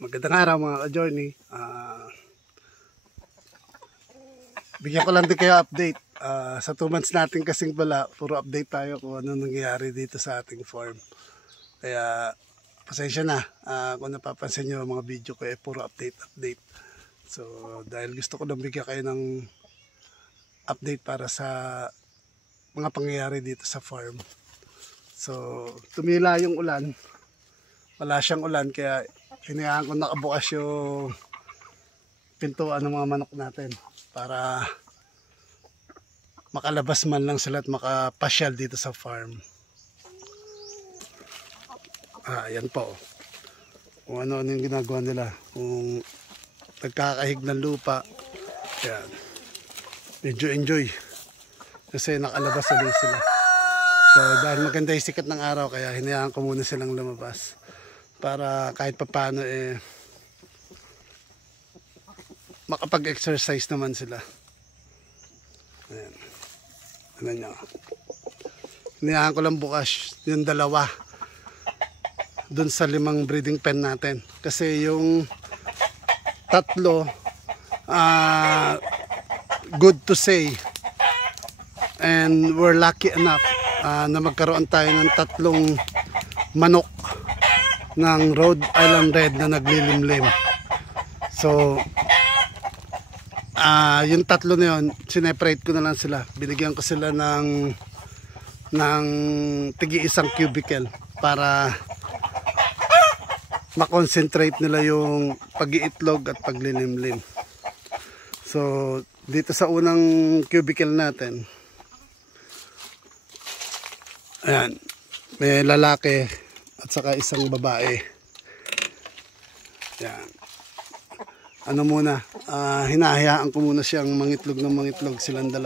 Magandang araw mga ka-journey. Bigyan ko lang din kayo update. Sa 2 months natin kasing pala, puro update tayo kung ano nangyayari dito sa ating farm. Kaya pasensya na kung napapansin nyo mga video ko puro update. So dahil gusto ko lang bigyan kayo ng update para sa mga pangyayari dito sa farm. So tumila yung ulan. Wala siyang ulan kaya hinayaan ko nakabukas yung pintuan ng mga manok natin para makalabas man lang sila at makapasyal dito sa farm. Yan po. Kung ano yung ginagawa nila. Kung nagkakahig ng lupa. Yan. Medyo enjoy. Kasi nakalabas ulit sila. So dahil maganda yung sikat ng araw kaya hinayaan ko muna silang lumabas. Para kahit papaano makapag-exercise naman sila. Ayan. Ano nyo. Hinayaan ko lang bukas yung 2 dun sa 5 breeding pen natin. Kasi yung 3 good to say and we're lucky enough na magkaroon tayo ng 3 manok ng Rhode Island Red na naglilimlim. So yung 3 na yun, sineparate ko na lang sila. Binigyan ko sila ng tigi 1 cubicle para makonsentrate nila yung pag-iitlog at paglilimlim. So dito sa unang cubicle natin, ayan, may lalaki at saka 1 babae. Yan. Ano muna, hinahayaan ko muna siyang mangitlog silang 2.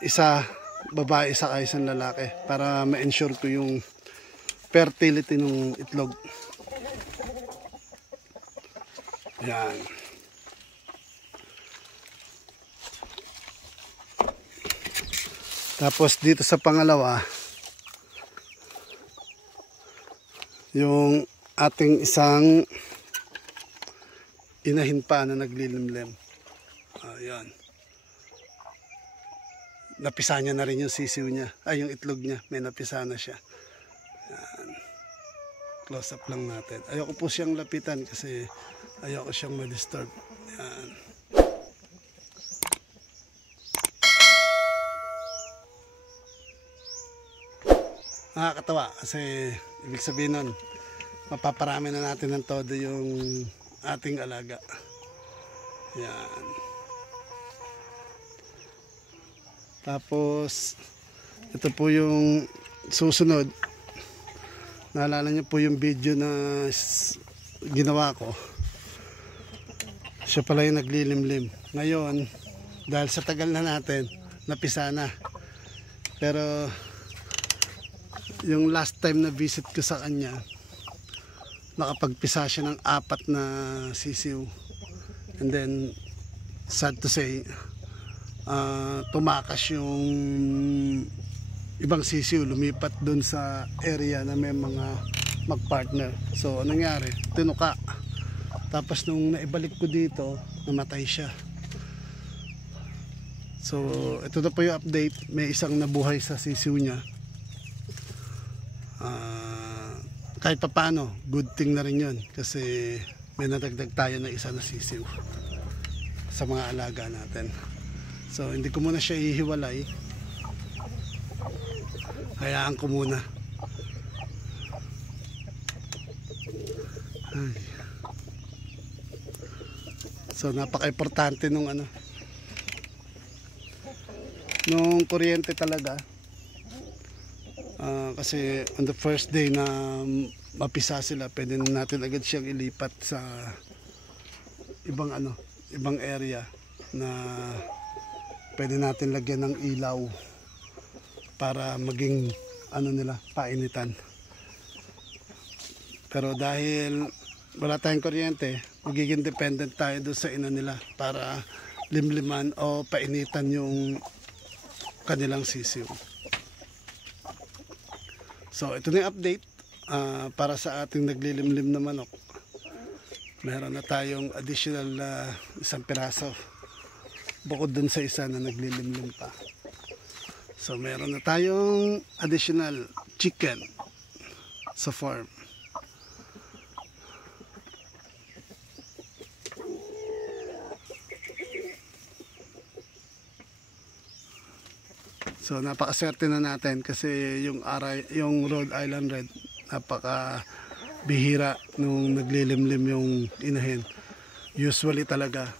Isa babae, saka 1 lalaki para ma-ensure ko yung fertility ng itlog. Yan. Tapos dito sa pangalawa, yung ating isang inahin pa na naglilimlim. Ayan. Napisa niya na rin yung sisiw niya. Yung itlog niya. May napisa na siya. Ayan. Close up lang natin. Ayoko po siyang lapitan kasi ayoko siyang ma-disturb. Ayan. Nakakatawa kasi ibig sabihin nun, mapaparami na natin ng todo yung ating alaga. Yan. Tapos ito po yung susunod. Naalala niyo po yung video na ginawa ko. Siya pala yung naglilimlim. Ngayon, dahil sa tagal na natin, napisa na. Pero yung last time na visit ko sa kanya, nakapagpisa siya ng 4 na sisiw. And then sad to say, tumakas yung ibang sisiw, lumipat dun sa area na may mga magpartner. So anong nangyari? Tinuka. Tapos nung naibalik ko dito, namatay siya. So ito na po yung update. May 1 nabuhay sa sisiw niya. Kahit pa paano, good thing na rin yun kasi may nadagdag tayo na 1 na sisiw sa mga alaga natin. So hindi ko muna siya ihiwalay, hayaan ko muna. So napaka-importante nung nung kuryente talaga. Kasi on the first day na mapisa sila, pwede natin agad siyang ilipat sa ibang area na pwede natin lagyan ng ilaw para maging nila, painitan. Pero dahil wala tayong kuryente, magiging dependent tayo doon sa ina nila para limliman o painitan yung kanilang sisiw. So ito na yung update para sa ating naglilimlim na manok. Meron na tayong additional na isang piraso bukod dun sa isa na naglilimlim pa. So meron na tayong additional chicken sa farm. So napakaswerte na natin kasi yung Rhode Island Red napaka bihira nung naglilimlim yung inahin. Usually talaga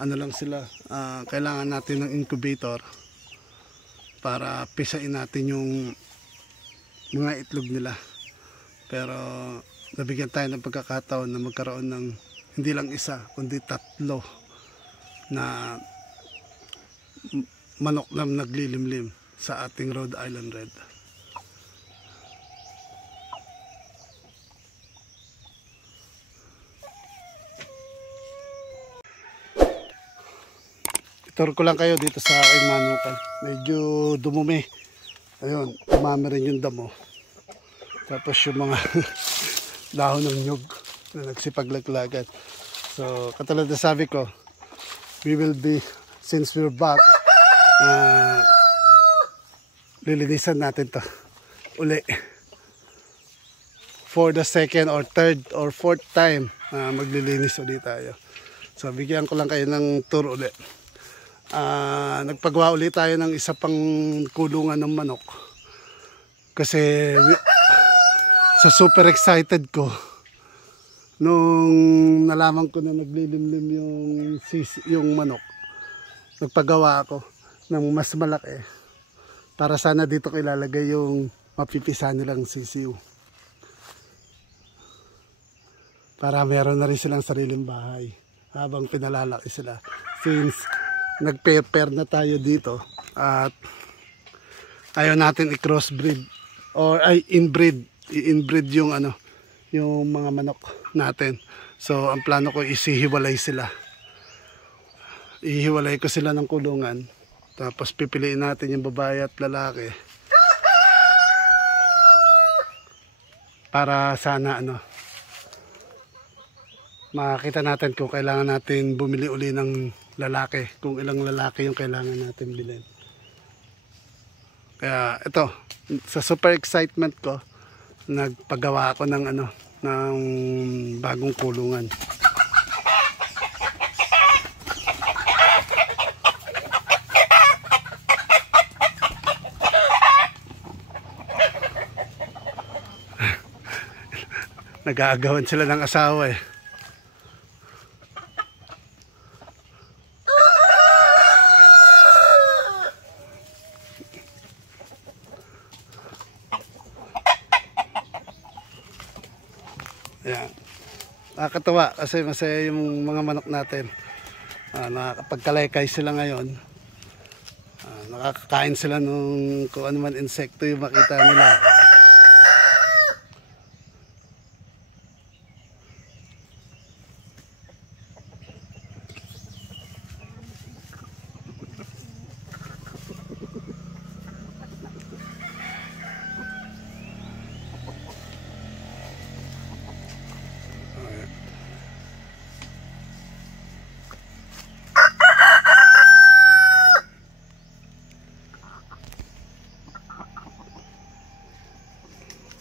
ano lang sila, kailangan natin ng incubator para pisain natin yung mga itlog nila. Pero nabigyan tayo ng pagkakataon na magkaroon ng hindi lang isa kundi 3 na manok na naglilimlim sa ating Rhode Island Red. Tour ko lang kayo dito sa aking manukan. Medyo dumumi. Ayun, umami rin yung damo. Tapos yung mga dahon ng nyug na nagsipaglaglagan. So, katulad na sabi ko, we will be, since we're back, lilinisan natin to uli. For the second or third or fourth time, maglilinis ulit tayo. So, bigyan ko lang kayo ng tour ulit. Nagpagawa ulit tayo ng isa pang kulungan ng manok kasi sa super excited ko nung nalaman ko na naglilimlim yung manok, nagpagawa ako ng mas malaki para sana dito ko ilalagay yung mapipisa nilang sisiw para meron na rin silang sariling bahay habang pinalalaki sila, since nag-pair na tayo dito at ayaw natin i-crossbreed or i-inbreed yung yung mga manok natin. So ang plano ko isihiwalay sila. Ihiwalay ko sila ng kulungan, tapos pipiliin natin yung babae at lalaki para sana makakita natin kung kailangan natin bumili uli ng lalaki, kung ilang lalaki yung kailangan natin bilhin. Kaya ito, sa super excitement ko, nagpagawa ako ng ng bagong kulungan. Nag-aagawan sila ng asawa eh. Ayan. Nakakatawa kasi masaya yung mga manok natin. Nakakapagkalaykay sila ngayon. Nakakakain sila nung kung ano man insekto yung makita nila.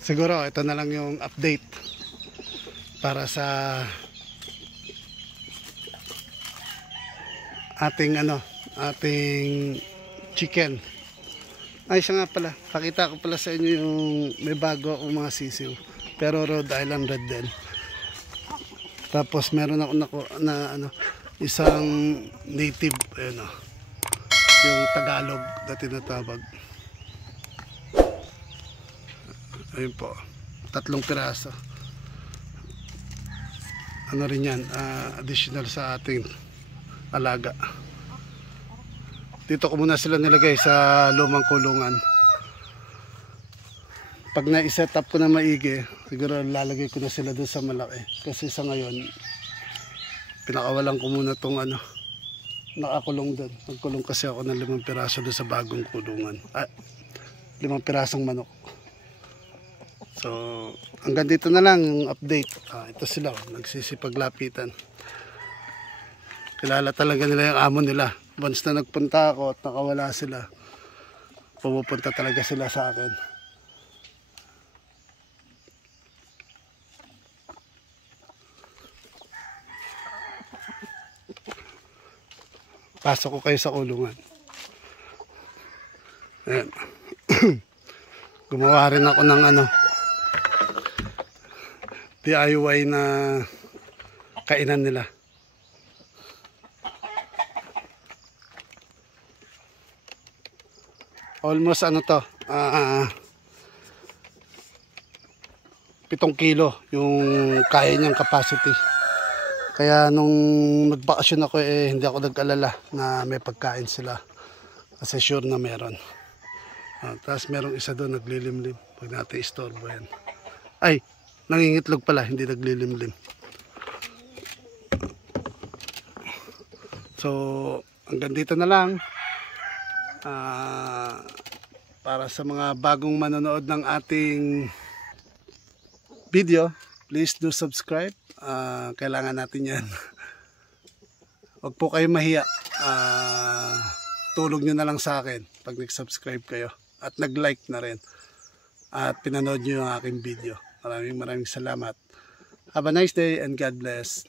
Siguro ito na lang yung update para sa ating ating chicken. Ay siya nga pala, pakita ko pala sa inyo yung may bago akong mga sisiw, pero Rhode Island Red din. Tapos meron ako na isang native, yung Tagalog na tinatawag. Ayun po, 3 piraso. Ano rin yan, additional sa ating alaga. Dito ko muna sila nilagay sa lumang kulungan. Pag na-set up ko na maigi, siguro lalagay ko na sila doon sa malaki. Kasi sa ngayon, pinakawalan ko muna itong nakakulong doon. Nagkulong kasi ako ng 5 piraso doon sa bagong kulungan. 5 pirasong manok. So, hanggang dito na lang yung update. Ito sila, nagsisipaglapitan. Kilala talaga nila yung amo nila. Once na nagpunta ako at nakawala sila, pumupunta talaga sila sa akin. Pasok ko kayo sa kulungan. Ayan. Gumawa rin ako ng DIY na kainan nila. Almost 7 kilo yung kaya niyang capacity. Kaya nung nagbakasyon ako hindi ako nag-alala na may pagkain sila. Kasi sure na meron. Tapos merong isa doon naglilimlim. Pag natin istorbo yan. Ay, nangingitlog pala, hindi naglilimlim. So, hanggang dito na lang. Para sa mga bagong manonood ng ating video, please do subscribe. Kailangan natin yan. Huwag po kayo mahiya. Tulog nyo na lang sa akin pag nag-subscribe kayo at nag-like na rin at pinanood nyo yung aking video. Maraming salamat. Have a nice day and God bless.